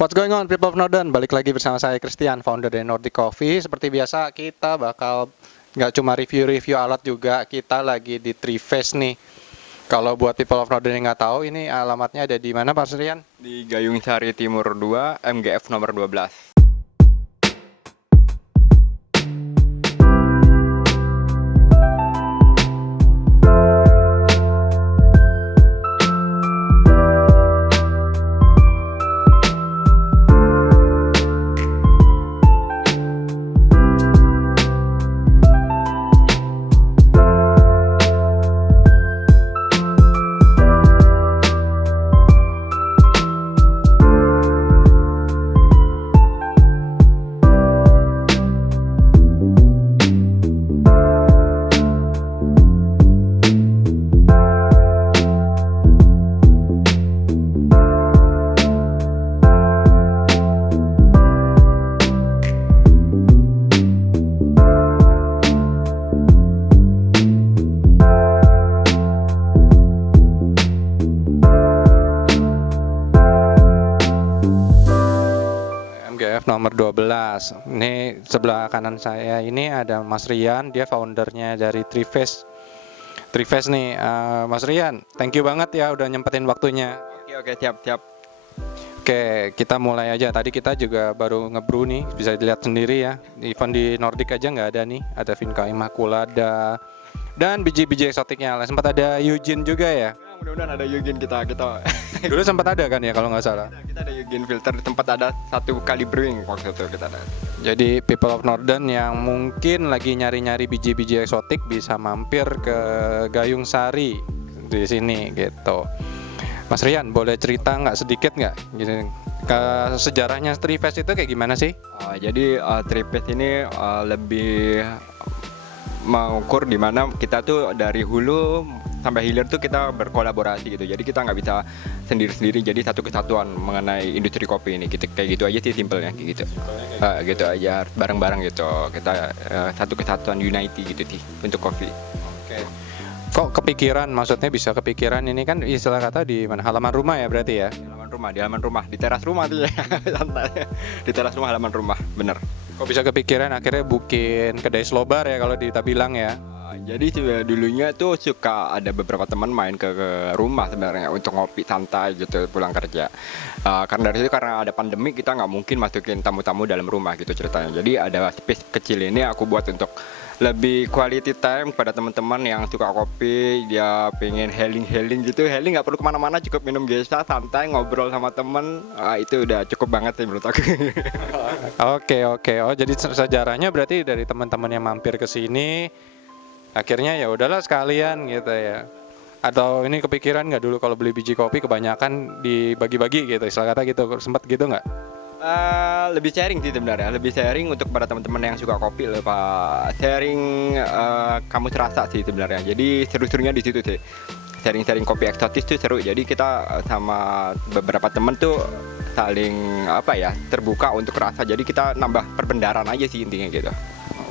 What's going on, people of Northern? Balik lagi bersama saya Christian, founder dari Nordic Coffee. Seperti biasa, kita bakal nggak cuma review-review alat juga. Kita lagi di Trifest nih. Kalau buat people of Northern yang nggak tahu, ini alamatnya ada di mana, Pak Srian? Di Gayung Sari Timur 2, MGF nomor 12. MGF nomor 12. Ini sebelah kanan saya ini ada Mas Rian, dia foundernya dari Trifest. Trifest nih, Mas Rian, thank you banget ya udah nyempetin waktunya. Oke, siap. Oke, kita mulai aja. Tadi kita juga baru ngebrew nih, bisa dilihat sendiri ya. Event di Nordic aja nggak ada nih. Ada Vinca Immaculada dan biji-biji eksotiknya. Sempat ada Eugene juga ya. Mudah-mudahan ada Eugene kita. Dulu sempat ada kan ya kalau nggak salah. Kita ada Eugene filter di tempat ada satu kali brewing waktu itu kita ada. Jadi people of Northern yang mungkin lagi nyari-nyari biji-biji eksotik bisa mampir ke Gayung Sari di sini gitu. Mas Rian, boleh cerita nggak sedikit nggak gitu, ke sejarahnya Trifest itu kayak gimana sih? Jadi Trifest ini lebih mengukur di mana kita tuh dari hulu sampai hilir tuh kita berkolaborasi gitu. Jadi kita nggak bisa sendiri-sendiri, jadi satu kesatuan mengenai industri kopi ini gitu. Kayak gitu aja sih simpelnya kayak gitu. Gitu aja bareng-bareng gitu. Kita satu kesatuan unity gitu sih untuk kopi. Oke. Kok kepikiran, maksudnya bisa kepikiran ini kan istilah kata di mana, halaman rumah ya berarti ya? Di halaman rumah, di teras rumah tuh ya. Santai. Di teras rumah, halaman rumah, bener. Kok bisa kepikiran akhirnya bikin kedai slobar ya kalau kita bilang ya? Jadi dulunya tuh suka ada beberapa teman main ke rumah sebenarnya untuk ngopi santai gitu pulang kerja. Karena dari situ, karena ada pandemi, kita nggak mungkin masukin tamu-tamu dalam rumah gitu ceritanya. Jadi ada space kecil ini aku buat untuk lebih quality time pada teman-teman yang suka kopi, dia pengen healing gitu. Healing nggak perlu kemana-mana, cukup minum gesa, santai, ngobrol sama temen, itu udah cukup banget sih menurut aku. Oke. Oh, jadi sejarahnya berarti dari teman-teman yang mampir ke sini, akhirnya ya udahlah sekalian gitu ya. Atau ini kepikiran nggak dulu kalau beli biji kopi kebanyakan dibagi-bagi gitu, istilah kata gitu, sempat gitu nggak? Lebih sharing sih sebenarnya, lebih sharing untuk para teman-teman yang suka kopi loh Pak. Sharing kamu terasa sih sebenarnya. Jadi seru-serunya di situ sih. Sharing-sharing kopi eksotis tuh seru. Jadi kita sama beberapa teman tuh saling terbuka untuk rasa. Jadi kita nambah perbendaharaan aja sih intinya gitu.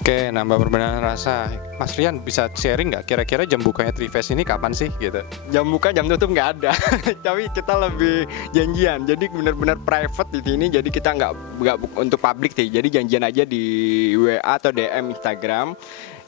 Oke, nambah perbedaan rasa. Mas Rian bisa sharing nggak kira-kira jam bukanya Trifest ini kapan sih gitu? Jam buka, jam tutup nggak ada. Tapi kita lebih janjian. Jadi benar-benar private di sini. Jadi kita nggak untuk publik sih. Jadi janjian aja di WA atau DM Instagram.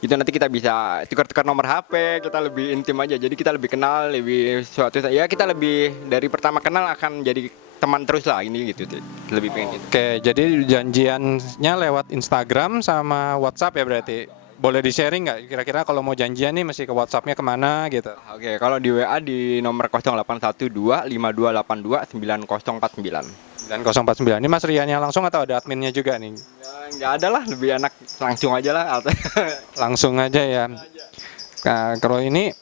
Itu nanti kita bisa tukar-tukar nomor HP, kita lebih intim aja. Jadi kita lebih kenal, lebih suatu ya kita lebih dari pertama kenal akan jadi teman terus lah ini gitu, lebih pengen gitu. Oke, jadi janjiannya lewat Instagram sama WhatsApp ya berarti? Boleh di-sharing nggak kira-kira kalau mau janjian nih mesti ke WhatsApp-nya kemana gitu? Oke, kalau di WA di nomor 0812 5282 9049. Dan 049 ini Mas Riannya langsung atau ada adminnya juga nih? Ya, nggak ada lah, lebih enak langsung aja lah. Langsung aja ya. Nah, kalau ini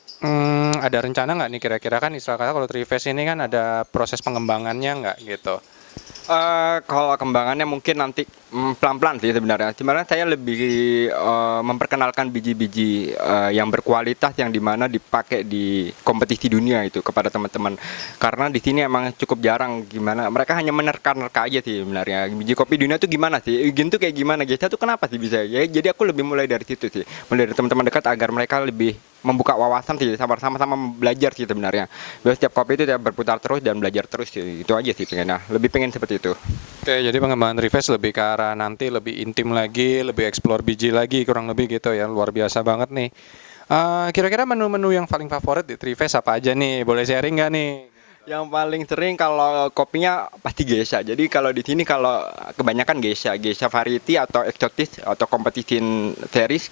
ada rencana nggak nih kira-kira, kan istilah kata kalau Trifest ini kan ada proses pengembangannya nggak gitu? Kalau kembangannya mungkin nanti pelan-pelan sih sebenarnya. Sebenarnya saya lebih memperkenalkan biji-biji yang berkualitas yang dimana dipakai di kompetisi dunia itu kepada teman-teman. Karena di sini emang cukup jarang gimana. Mereka hanya menerka-nerka aja sih sebenarnya. Biji kopi dunia tuh gimana sih? Eugen tuh kayak gimana? Gesa tuh kenapa sih bisa? Ya, jadi aku lebih mulai dari situ sih. Mulai dari teman-teman dekat agar mereka lebih membuka wawasan sih, sama-sama belajar sih sebenarnya. Biar setiap kopi itu tiap berputar terus dan belajar terus sih. Itu aja sih pengennya. Lebih pengen seperti itu. Oke, jadi pengembangan Reface lebih ke arah nanti lebih intim lagi, lebih explore biji lagi, kurang lebih gitu ya. Luar biasa banget nih. Kira-kira menu-menu yang paling favorit di Reface apa aja nih? Boleh sharing nggak nih? Yang paling sering kalau kopinya pasti geisha. Jadi kalau di sini kalau kebanyakan geisha variety atau eksotis atau competition series.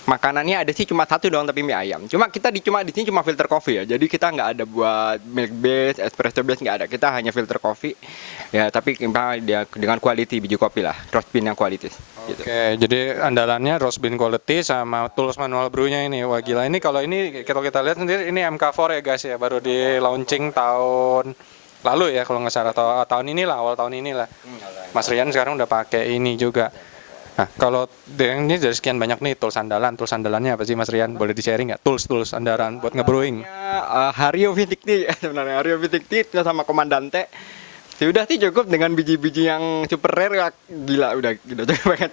Makanannya ada sih cuma satu doang tapi mie ayam. Cuma di sini cuma filter coffee ya. Jadi kita nggak ada buat milk base, espresso base nggak ada. Kita hanya filter coffee. Ya tapi dia dengan quality biji kopi lah, roast bean yang quality. Gitu. Oke, jadi andalannya roast bean quality sama tools manual brew-nya ini. Wah gila, ini kalau ini kalau kita lihat sendiri ini MK4 ya guys ya, baru di launching tahun lalu ya kalau nggak salah, atau tahun inilah, awal tahun inilah. Mas Rian sekarang udah pakai ini juga. Nah, kalau ini dari sekian banyak nih tools andalannya apa sih Mas Rian? Boleh di-sharing nggak? Tools andalan buat ngebrewing. Hario V60 sebenarnya Hario V60 sama Komandante. Sudah sih cukup dengan biji-biji yang super rare ya, gila udah cukup banget.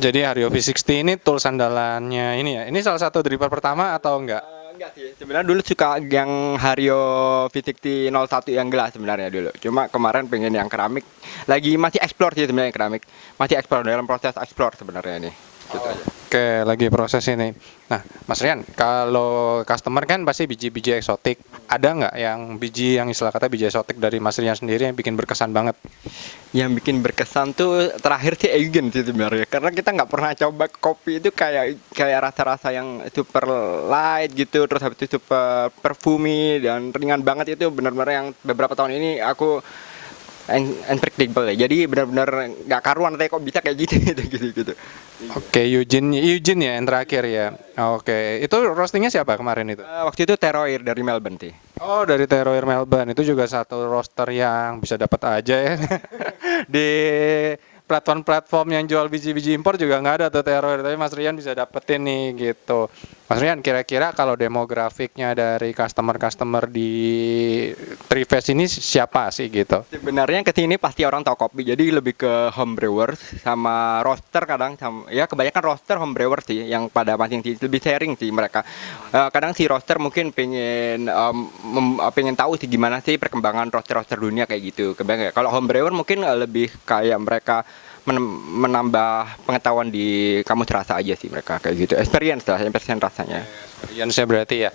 Jadi Hario V60 ini tools andalannya ini ya. Ini salah satu dripper pertama atau enggak? Enggak sih, sebenarnya dulu suka yang Hario V60 01 yang gelas sebenarnya dulu. Cuma kemarin pengen yang keramik. Lagi masih explore sih sebenarnya keramik. Masih explore, dalam proses explore sebenarnya ini. Gitu aja. Oke, lagi proses ini. Nah, Mas Rian, kalau customer kan pasti biji-biji eksotik. Ada nggak yang biji yang istilah kata biji eksotik dari Mas Rian sendiri yang bikin berkesan banget? Yang bikin berkesan tuh terakhir sih Eugen sih sebenarnya. Karena kita nggak pernah coba kopi itu kayak rasa-rasa yang super light gitu, terus habis itu super perfumi dan ringan banget. Itu benar-benar yang beberapa tahun ini aku unpredictable ya. Jadi benar-benar nggak karuan tapi kok bisa kayak gitu gitu. Oke, Eugene ya yang terakhir ya. Oke, itu roastingnya siapa kemarin itu? Waktu itu Teroir dari Melbourne sih. Oh, dari Terroir Melbourne. Itu juga satu roaster yang bisa dapat aja ya. Di platform-platform yang jual biji-biji impor juga nggak ada tuh Terroir, tapi Mas Rian bisa dapetin nih gitu. Mas Rian, kira-kira kalau demografiknya dari customer-customer di Trifest ini siapa sih gitu? Sebenarnya kesini pasti orang tahu kopi, jadi lebih ke home brewers sama roaster kadang ya kebanyakan roaster home brewers sih yang pada masing lebih sharing sih mereka. Kadang si roaster mungkin pengen tahu sih gimana sih perkembangan roaster-roaster dunia kayak gitu. Kalau home brewer mungkin lebih kayak mereka menambah pengetahuan di kamus rasa aja sih mereka kayak gitu. Experience rasanya. Experience-nya berarti ya.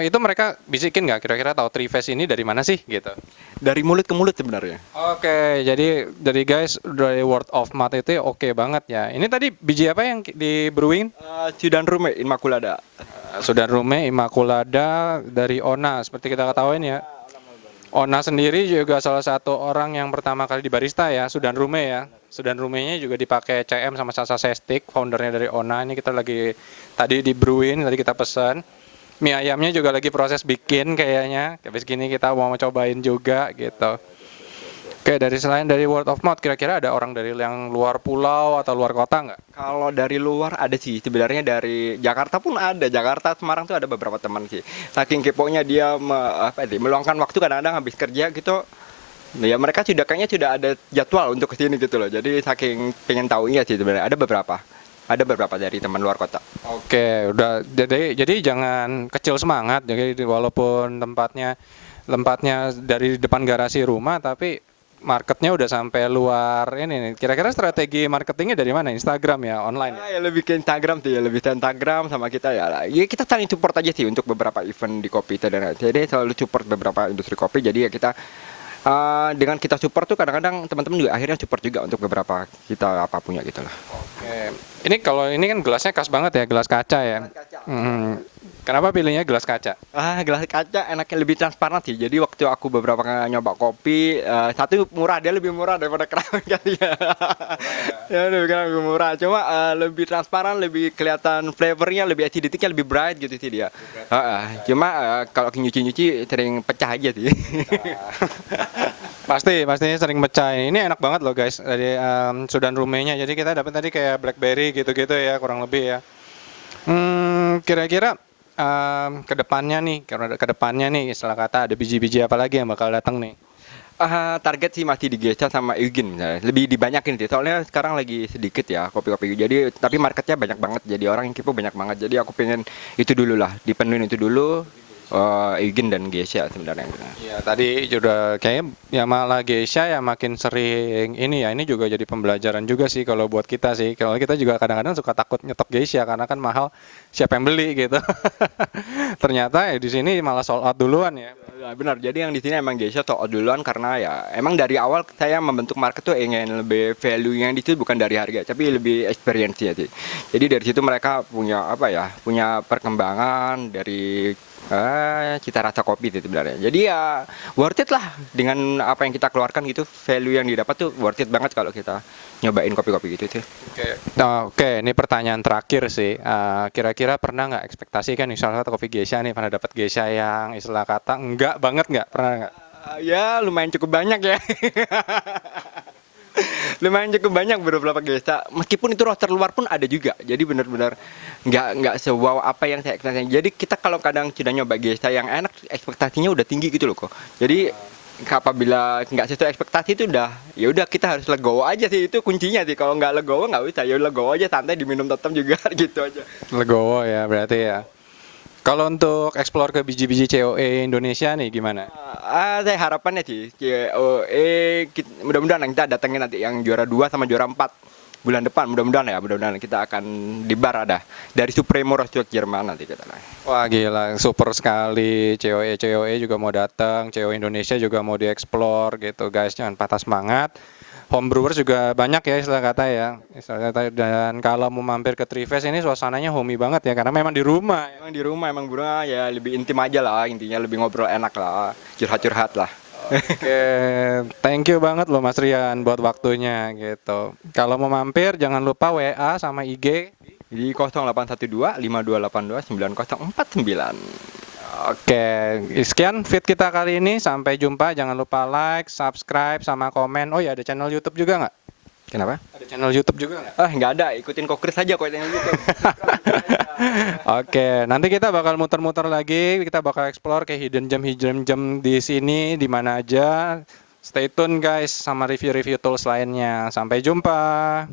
Itu mereka bisikin nggak kira-kira tahu Trifest ini dari mana sih gitu? Dari mulut ke mulut sebenarnya. Oke, jadi dari guys dari word of mouth itu oke banget ya. Ini tadi biji apa yang di brewing? Sudan Rume Immaculada. Sudan Rume Immaculada dari Ona seperti kita ketahuin ya. Ona sendiri juga salah satu orang yang pertama kali di barista ya, Sudan Rume ya. Sudan Rume-nya juga dipakai CM sama Sasa Sestik, foundernya dari Ona. Ini kita lagi tadi di brewing, tadi kita pesan. Mie ayamnya juga lagi proses bikin kayaknya. Habis gini kita mau cobain juga gitu. Oke, selain dari word of mouth, kira-kira ada orang dari yang luar pulau atau luar kota nggak? Kalau dari luar ada sih, sebenarnya dari Jakarta pun ada. Jakarta, Semarang tuh ada beberapa teman sih. Saking keponya dia meluangkan waktu kadang-kadang habis kerja gitu. Ya mereka kayaknya sudah ada jadwal untuk kesini gitu loh. Jadi saking pengen tahunya sih sebenarnya ada beberapa. Ada beberapa dari teman luar kota. Oke, udah jadi jangan kecil semangat. Jadi walaupun tempatnya dari depan garasi rumah, tapi marketnya udah sampai luar ini nih. Kira-kira strategi marketingnya dari mana? Instagram ya, online ya? Ya lebih ke Instagram sih ya, lebih ke Instagram sama kita ya. Ya kita saling support aja sih untuk beberapa event di kopi dan jadi selalu support beberapa industri kopi. Jadi ya kita dengan kita support tuh kadang-kadang teman-teman juga akhirnya support juga untuk beberapa kita apa punya gitu lah. Oke. Ini kalau ini kan gelasnya khas banget ya, gelas kaca ya. Kenapa pilihnya gelas kaca? Gelas kaca enaknya lebih transparan sih. Jadi waktu aku beberapa kali nyoba kopi, satu murah, dia lebih murah daripada keramik kali ya. Ya lebih murah. Cuma lebih transparan, lebih kelihatan flavornya, lebih acidity-nya lebih bright gitu sih dia. Cuma kalau nyuci-nyuci sering pecah aja sih. Pastinya sering pecah. Ini enak banget loh guys dari Sudan Rumenya. Jadi kita dapat tadi kayak blackberry gitu-gitu ya kurang lebih ya. Kira-kira kedepannya nih, istilah kata ada biji-biji apa lagi yang bakal datang nih? Target sih masih di Geisha sama Eugen misalnya. Lebih dibanyakin sih. Soalnya sekarang lagi sedikit ya kopi-kopi. Jadi tapi marketnya banyak banget. Jadi orang yang kepo banyak banget. Jadi aku pengen itu dulu lah. Dipenuhin itu dulu. Eugen dan Geisha sebenarnya. Iya, tadi juga kayaknya ya malah Geisha ya makin sering ini ya, ini juga jadi pembelajaran juga sih kalau buat kita sih. Kalau kita juga kadang-kadang suka takut nyetok Geisha karena kan mahal, siapa yang beli gitu. Ternyata ya di sini malah sold out duluan ya. Ya, benar. Jadi yang di sini emang Geisha atau duluan karena ya emang dari awal saya membentuk market tuh ingin lebih value yang di situ bukan dari harga, tapi lebih experience ya sih. Jadi dari situ mereka punya apa ya? Punya perkembangan dari cita rasa kopi itu sebenarnya. Jadi ya worth it lah dengan apa yang kita keluarkan gitu, value yang didapat tuh worth it banget kalau kita nyobain kopi-kopi gitu tuh. Oke, ini pertanyaan terakhir sih. Kira-kira pernah nggak ekspektasi kan misalnya kopi Geisha nih, pernah dapat Geisha yang istilah kata enggak banget nggak? Pernah nggak? Ya lumayan cukup banyak ya. Lumayan cukup banyak beberapa Geisha. Meskipun itu roster luar pun ada juga. Jadi benar-benar nggak sewow apa yang saya ekspektasikan. Jadi kita kalau kadang sudah nyoba Geisha yang enak, ekspektasinya udah tinggi gitu loh kok. Jadi apabila nggak sesuai ekspektasi itu ya udah kita harus legowo aja sih, itu kuncinya sih. Kalau nggak legowo nggak bisa, ya legowo aja, santai diminum tetap juga gitu aja. Legowo ya berarti ya. Kalau untuk explore ke biji-biji COE Indonesia nih gimana? Saya harapannya sih mudah-mudahan kita datangin nanti yang juara 2 sama juara 4 bulan depan, mudah-mudahan kita akan di bar ada dari Supremo Rostock Jerman nanti kita lah. Wah gila, super sekali. COE juga mau datang, COE Indonesia juga mau dieksplor gitu guys, jangan patah semangat. Homebrewers juga banyak ya istilah kata ya. Istilah kata, dan kalau mau mampir ke Trifest ini suasananya homey banget ya karena memang di rumah. Emang di rumah emang bro ya lebih intim aja lah, intinya lebih ngobrol enak lah, curhat-curhat lah. Oke, thank you banget loh Mas Rian buat waktunya gitu. Kalau mau mampir jangan lupa WA sama IG. Di 0812 5282 9049. Oke, sekian feed kita kali ini. Sampai jumpa. Jangan lupa like, subscribe, sama komen. Oh ya, ada channel YouTube juga nggak? Kenapa? Ada channel YouTube juga nggak? Nggak ada, ikutin Kokris aja kok yang YouTube. Oke, nanti kita bakal muter-muter lagi. Kita bakal explore ke hidden gem di sini, di mana aja. Stay tune guys sama review-review tools lainnya. Sampai jumpa.